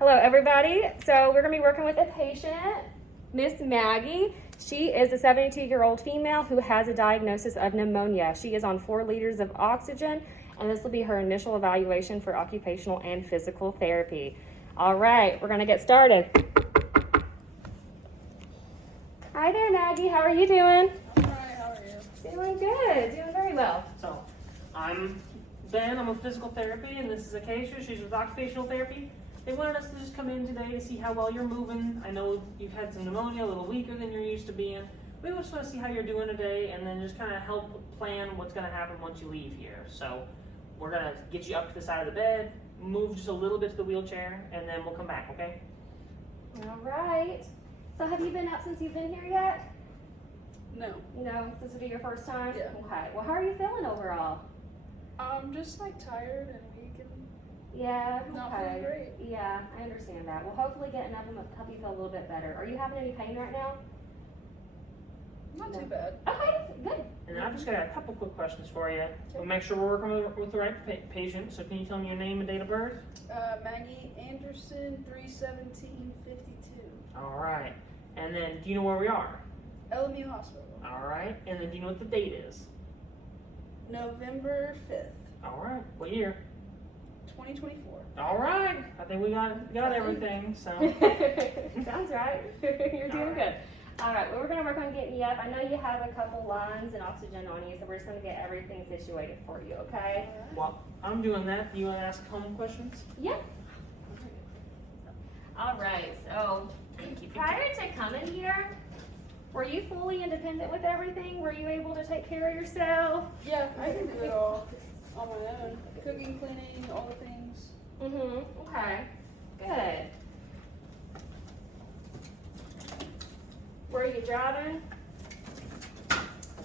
Hello, everybody. So we're going to be working with a patient, Miss Maggie. She is a 72-year-old female who has a diagnosis of pneumonia. She is on 4 liters of oxygen, and this will be her initial evaluation for occupational and physical therapy. All right, we're going to get started. Hi there, Maggie. How are you doing? I'm alright, how are you? Doing good. Doing very well. So, I'm Ben, I'm with physical therapy, and this is Acacia, she's with occupational therapy. They wanted us to just come in today to see how well you're moving. I know you've had some pneumonia, a little weaker than you're used to being. We just want to see how you're doing today, and then just kind of help plan what's going to happen once you leave here. So, we're going to get you up to the side of the bed, move just a little bit to the wheelchair, and then we'll come back, okay? All right. So have you been up since you've been here yet? No. No, this will be your first time? Yeah. Okay. Well, how are you feeling overall? I'm just like tired and weak and Yeah, not okay. feeling great. Yeah, I understand that. Well, hopefully getting up will help you feel a little bit better. Are you having any pain right now? Not No. too bad. Okay, good. And then I've just got a couple quick questions for you. We'll make sure we're working with the right patient. So, can you tell me your name and date of birth? Maggie Anderson, 3/17/52. All right. And then, do you know where we are? LMU Hospital. All right. And then, do you know what the date is? November 5th, All right. What year? 2024. All right. I think we got everything. So, Sounds right. You're doing good. All right, well, we're going to work on getting you up. I know you have a couple lines and oxygen on you, so we're just going to get everything situated for you, okay? while I'm doing that, do you want to ask home questions? Yeah. All right, so prior to coming here, were you fully independent with everything? Were you able to take care of yourself? Yeah, I can do it all on my own. Cooking, cleaning, all the things. Mm-hmm, okay, good. Were you driving?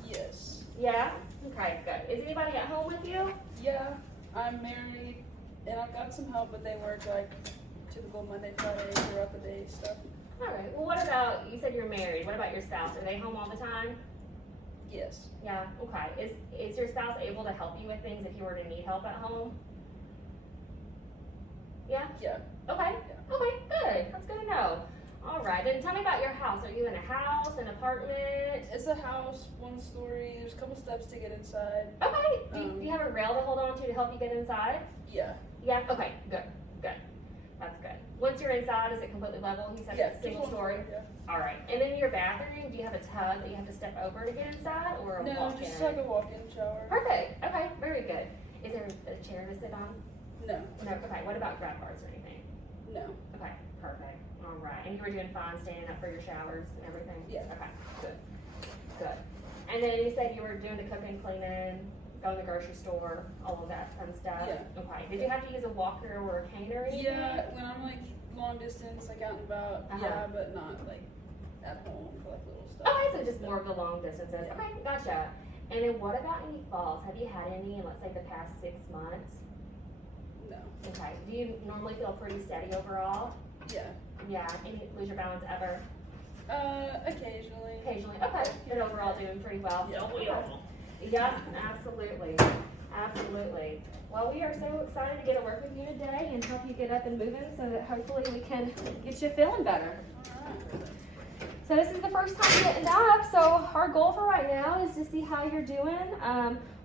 Yes. Yeah? Okay, good. Is anybody at home with you? Yeah, I'm married and I've got some help, but they work like typical Monday, Friday, throughout the day stuff. All right, well, what about, you said you're married, what about your spouse? Are they home all the time? Yes. Yeah, okay. Is your spouse able to help you with things if you were to need help at home? Yeah? Yeah. Okay, okay, good. That's good to know. All right, then tell me about your house. Are you in a house, an apartment? It's a house, 1 story. There's a couple steps to get inside. Okay, do you have a rail to hold on to help you get inside? Yeah. Yeah, okay, good, good. That's good. Once you're inside, is it completely level? You said it's a single story? Yeah. All right, and in your bathroom, do you have a tub that you have to step over to get inside, or a No, walk-in? just like a walk-in shower. Perfect, okay, very good. Is there a chair to sit on? No. No, okay, what about grab bars or anything? No. Okay, perfect. All right, and you were doing fine standing up for your showers and everything? Yeah. Okay, good, good. And then you said you were doing the cooking, cleaning, going to the grocery store, all of that fun stuff? Yeah. Okay, did you have to use a walker or a cane or anything? Yeah, when I'm like long distance, like out and about, yeah, but not like at home for like little stuff. Okay, so just more of the long distances. Okay, gotcha. And then what about any falls? Have you had any in, let's say, the past 6 months? No. Okay, do you normally feel pretty steady overall? Yeah. Yeah, and you lose your balance ever? Occasionally. Occasionally, okay, but overall doing pretty well? Yeah, we are. Yeah, absolutely, absolutely. Well, we are so excited to get to work with you today and help you get up and moving so that hopefully we can get you feeling better. Alright. So this is the first time getting up, so our goal for right now is to see how you're doing.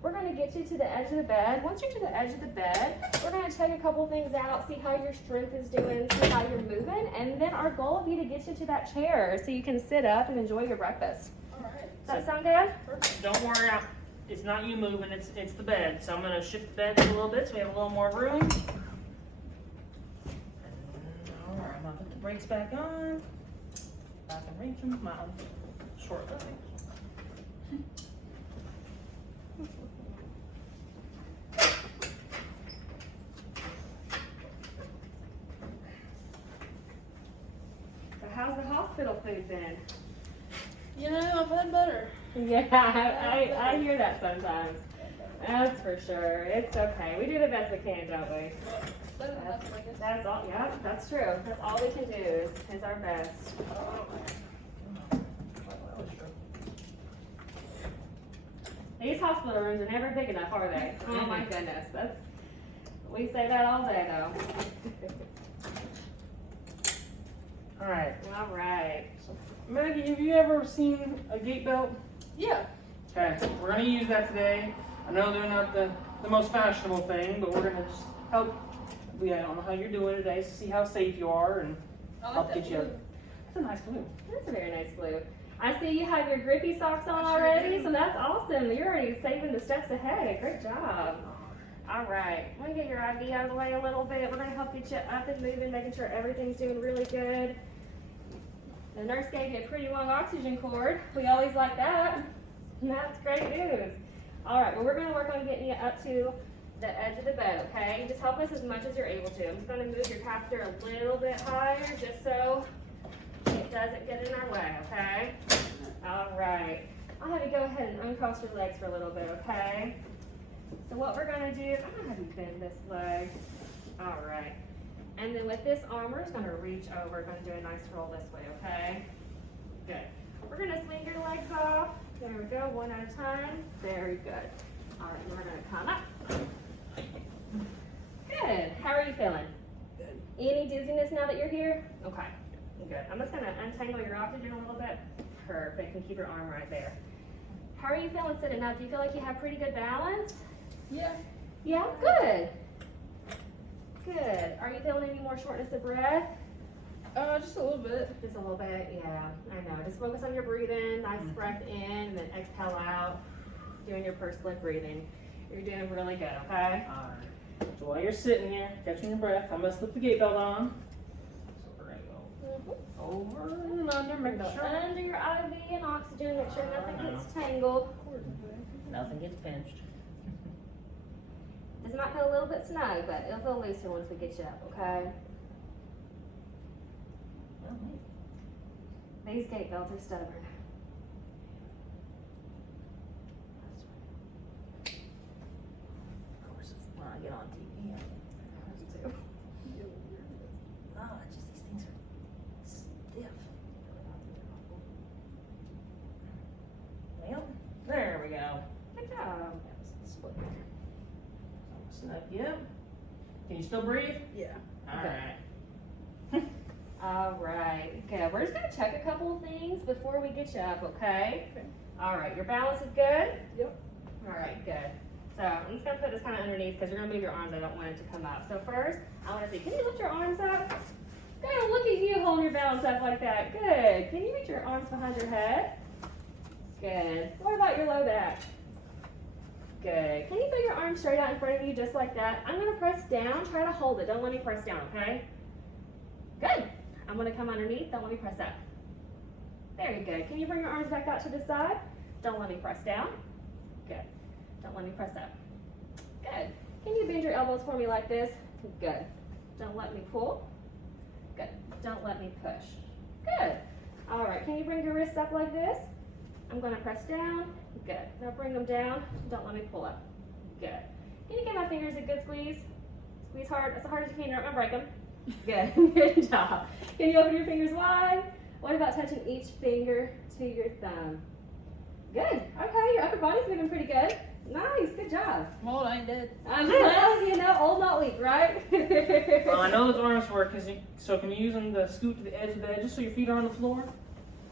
We're going to get you to the edge of the bed. Once you're to the edge of the bed, we're going to check a couple things out, see how your strength is doing, see how you're moving, and then our goal will be to get you to that chair so you can sit up and enjoy your breakfast. Alright. Does that sound good? Perfect. Don't worry, it's not you moving, it's the bed. So I'm going to shift the bed a little bit so we have a little more room. All right, I'm going to put the brakes back on. I can reach them with my short legs. So how's the hospital food been? You know, I've had better. Yeah, I hear that sometimes. That's for sure. It's okay. We do the best we can, don't we? Better than nothing, I guess. That's all. Yeah, that's true. That's all we can do is our best. These hospital rooms are never big enough, are they? Oh my goodness. We say that all day though. All right. All right. So, Maggie, have you ever seen a gait belt? Yeah. Okay, we're gonna use that today. I know they're not the most fashionable thing, but we're gonna just help. I don't know how you're doing today, so see how safe you are and I help like get that you. blue. That's a nice blue. That's a very nice blue. I see you have your grippy socks on I sure already, do. so that's awesome. You're already saving the steps ahead. Great job. All right, I'm gonna get your IV out of the way a little bit. We're gonna help get you up and moving, making sure everything's doing really good. The nurse gave you a pretty long oxygen cord. We always like that. That's great news. All right, well, we're gonna work on getting you up to the edge of the bed, okay? Just help us as much as you're able to. I'm just gonna move your catheter a little bit higher just so it doesn't get in our way, okay? All right. I'll have you go ahead and uncross your legs for a little bit, okay? So what we're gonna do, I'm gonna have you bend this leg. All right. And then with this arm, we're just gonna reach over, gonna do a nice roll this way, okay? Good. We're gonna swing your legs off. There we go, one at a time. Very good. All right, and we're gonna come up. Good. How are you feeling? Good. Any dizziness now that you're here? Okay. Good. I'm just gonna untangle your oxygen a little bit. Perfect. And keep your arm right there. How are you feeling sitting up? Do you feel like you have pretty good balance? Yeah. Yeah. Good. Good. Are you feeling any more shortness of breath? Just a little bit. Just a little bit. Yeah. I know. Just focus on your breathing. Nice breath in, and then exhale out. Doing your pursed lip breathing. You're doing really good. Okay. All right. So while you're sitting here, catching your breath, I'm gonna slip the gait belt on. So we're gonna go over and under, make Go sure under your IV and oxygen. Make sure nothing gets tangled. nothing gets pinched. This might feel a little bit snug, but it'll feel looser once we get you up, okay? These gait belts are stubborn. Of course, when I get on TV, oh, it's just these things are stiff. Well, there we go. Good job. Split. Snug, yep. Can you still breathe? Yeah. All Okay. right. All right. Good. We're just gonna check a couple of things before we get you up, okay? Okay. All right. Your balance is good? Yep. All right. Good. So I'm just gonna put this kind of underneath because you're gonna move your arms. I don't want it to come up. So first, I want to see. Can you lift your arms up? Good. Look at you holding your balance up like that. Good. Can you reach your arms behind your head? Good. What about your low back? Good. Can you put your arms straight out in front of you just like that? I'm gonna press down. Try to hold it. Don't let me press down. Okay. Good. I'm gonna come underneath. Don't let me press up. Very good. Can you bring your arms back out to the side? Don't let me press down. Good. Don't let me press up. Good. Can you bend your elbows for me like this? Good. Don't let me pull. Good. Don't let me push. Good. All right. Can you bring your wrists up like this? I'm going to press down. Good. Now bring them down. Don't let me pull up. Good. Can you give my fingers a good squeeze? Squeeze hard, as hard as you can. Don't break them. Good. Good job. Can you open your fingers wide? What about touching each finger to your thumb? Good. Okay, your upper body's moving pretty good. Nice. Good job. Well, I ain't dead. Well, you know, old not weak, right? Well, I know those arms work, so can you use them to scoot to the edge of the bed just so your feet are on the floor?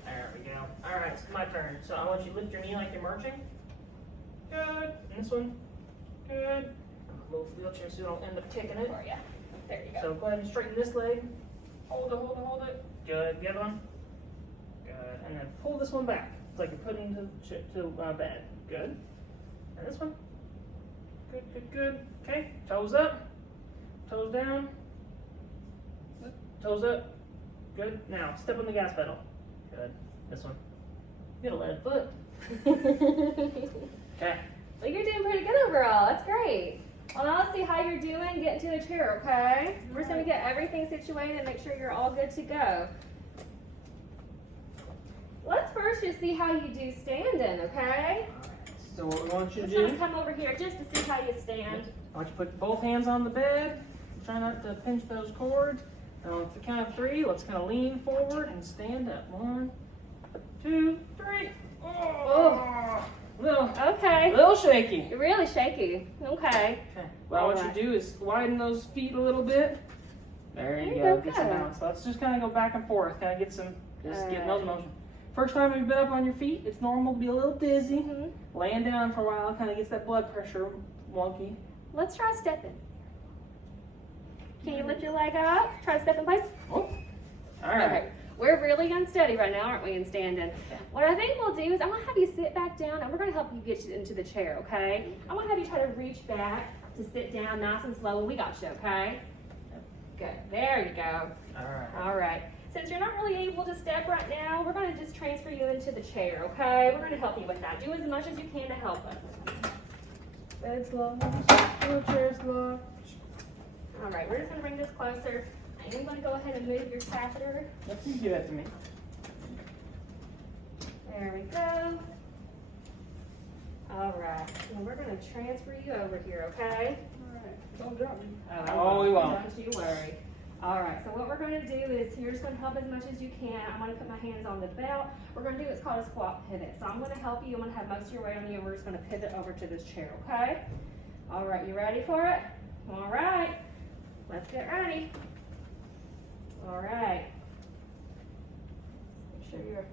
There we go. All right, it's my turn. So I want you to lift your knee like you're marching. Good. And this one. Good. Move the wheelchair so you don't end up kicking it. For you. There you go. So go ahead and straighten this leg. Hold it, hold it, hold it. Good. The other one. Good. And then pull this one back. It's like you're putting to bed. Good. And this one. Good, good, good. Okay. Toes up. Toes down. Toes up. Good. Now step on the gas pedal. Good. This one. You got a lead foot. Okay. Well, you're doing pretty good overall. That's great. Well, now let's see how you're doing. Get into the chair, okay? We're just going to get everything situated and make sure you're all good to go. Let's first just see how you do standing, okay? So what we want you to Just want do, to come over here just to see how you stand. I want you to put both hands on the bed. Try not to pinch those cords. And on the count of 3, let's kind of lean forward and stand up. 1, 2, 3. Oh. Okay. Little shaky. You're really shaky. Okay. Okay. What I want you to do is widen those feet a little bit. There you There you go. go, Get some good. balance. Let's just kind of go back and forth. Kind of get some, just get those motion. First time you've been up on your feet, it's normal to be a little dizzy. Mhm. Laying down for a while kind of gets that blood pressure wonky. Let's try stepping. Can you lift your leg up? Try to step in place. Oh, all right. Okay. We're really unsteady right now, aren't we, in standing? What I think we'll do is I'm gonna have you sit back down and we're gonna help you get you into the chair, okay? I'm gonna have you try to reach back to sit down nice and slow, and we got you, okay? Good, there you go. All right. All right. Since you're not really able to step right now, we're gonna just transfer you into the chair, okay? We're gonna help you with that. Do as much as you can to help us. Legs locked, wheelchairs locked. All right, we're just gonna bring this closer. I am gonna go ahead and move your catheter. Let's you give that to me. There we go. All right, and we're gonna transfer you over here, okay? Alright, don't drop me. Oh, we won't. Don't you worry. All right, so what we're gonna do is you're just gonna help as much as you can. I'm gonna put my hands on the belt. We're gonna do what's called a squat pivot. So I'm gonna help you. I'm gonna have most of your weight on you. We're just gonna pivot over to this chair, okay? All right, you ready for it? All right, let's get ready. All right. Make sure your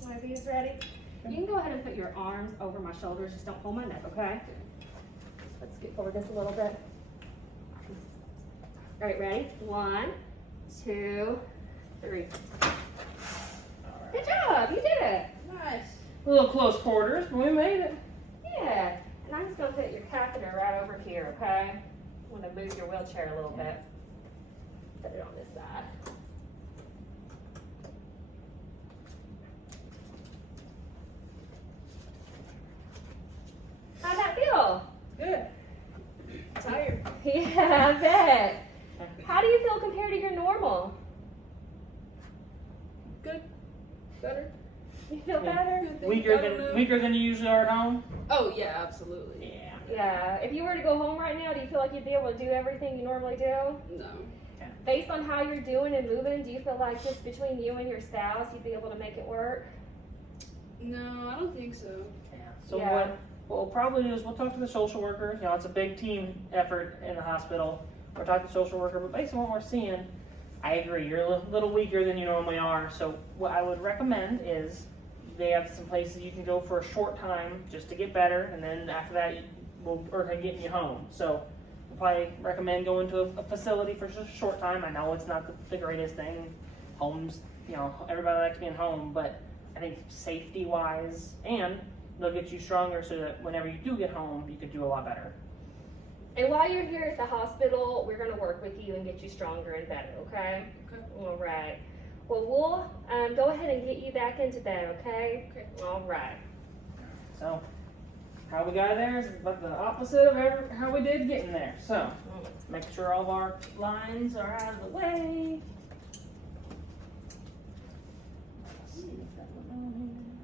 one of you is ready. You can go ahead and put your arms over my shoulders. Just don't pull my neck, okay? Let's get forward just a little bit. All right, ready? 1, 2, 3. Good job, you did it. Nice. A little close quarters, but we made it. Yeah. And I'm just gonna put your catheter right over here, okay? I'm gonna move your wheelchair a little bit. Put it on this side. How'd that feel? Good. Tired. Yeah, I bet. How do you feel compared to your normal? Good. Better. You feel better? Good. Weaker than you usually are at home. Oh yeah, absolutely. Yeah. Yeah. If you were to go home right now, do you feel like you'd be able to do everything you normally do? No. Based on how you're doing and moving, do you feel like just between you and your spouse, you'd be able to make it work? No, I don't think so. Yeah. So Yeah. what we'll probably do is we'll talk to the social worker. You know, it's a big team effort in the hospital. We'll talk to the social worker, but based on what we're seeing, I agree. You're a little weaker than you normally are. So what I would recommend is they have some places you can go for a short time just to get better, and then after that we'll work on getting you home. So we'll probably recommend going to a facility for just a short time. I know it's not the greatest thing. Homes, you know, everybody likes being home, but I think safety wise, and they'll get you stronger so that whenever you do get home, you can do a lot better. And while you're here at the hospital, we're going to work with you and get you stronger and better, okay? Okay. All right. Well, we'll go ahead and get you back into bed, okay? Okay. All right. So how we got there is about the opposite of how we did getting there. So make sure all of our lines are out of the way. Let's see if that went on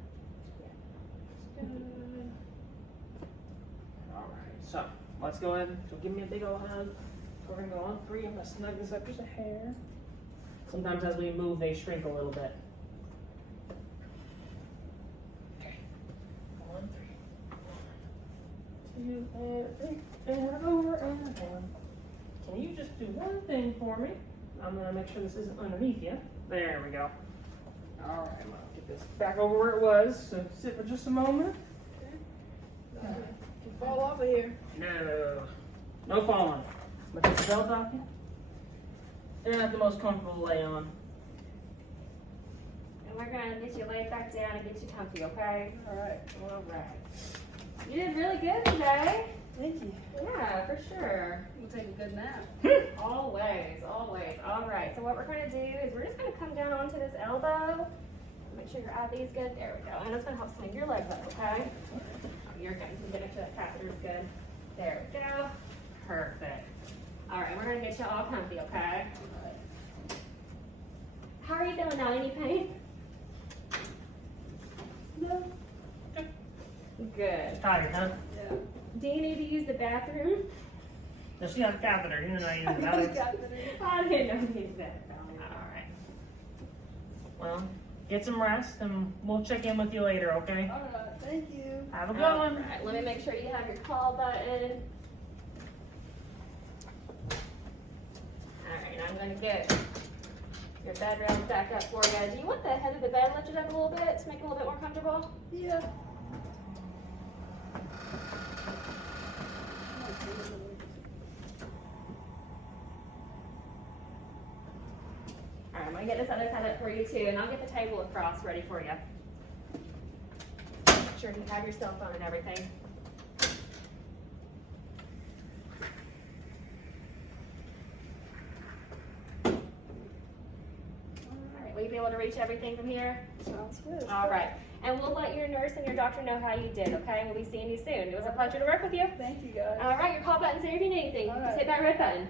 here. All right, so let's go ahead. So give me a big old hug. We're gonna go on 3. I'm gonna snug this up just a hair. Sometimes as we move, they shrink a little bit. Okay. 1, 3. 2, and 3, and over and down. Can you just do one thing for me? I'm gonna make sure this isn't underneath you. There we go. All right, I'm gonna get this back over where it was. So sit for just a moment. Can fall off of here. No falling. But this belt off you. They're not the most comfortable to lay on. And we're going to get you laid back down and get you comfy, okay? All right. All right. You did really good today. Thank you. Yeah, for sure. We'll take a good nap. Always, always. All right, so what we're going to do is we're just going to come down onto this elbow. Make sure your IV is good. There we go. And it's going to help swing your legs up, okay? Oh, you're good. You can get sure that catheter is good. There we go. Perfect. All right, we're going to get you all comfy, okay? How are you feeling now? Any pain? No? Good. Tired, huh? Yeah. Do you need to use the bathroom? No, she got a catheter. You know I use it. I didn't know you used that. All right. Well, get some rest, and we'll check in with you later, okay? All right. Thank you. Have a good All one. right, let me make sure you have your call button. Alright, I'm gonna get your bed rails back up for you. Do you want the head of the bed lifted up a little bit to make it a little bit more comfortable? Yeah. Alright, I'm gonna get this other side up for you too, and I'll get the table across ready for you. Make sure you have your cell phone and everything. Alright, will you be able to reach everything from here? Sounds good. Alright, and we'll let your nurse and your doctor know how you did, okay? We'll be seeing you soon. It was a pleasure to work with you. Thank you, guys. Alright, your call button's there if you need anything. All Just right. hit that red button.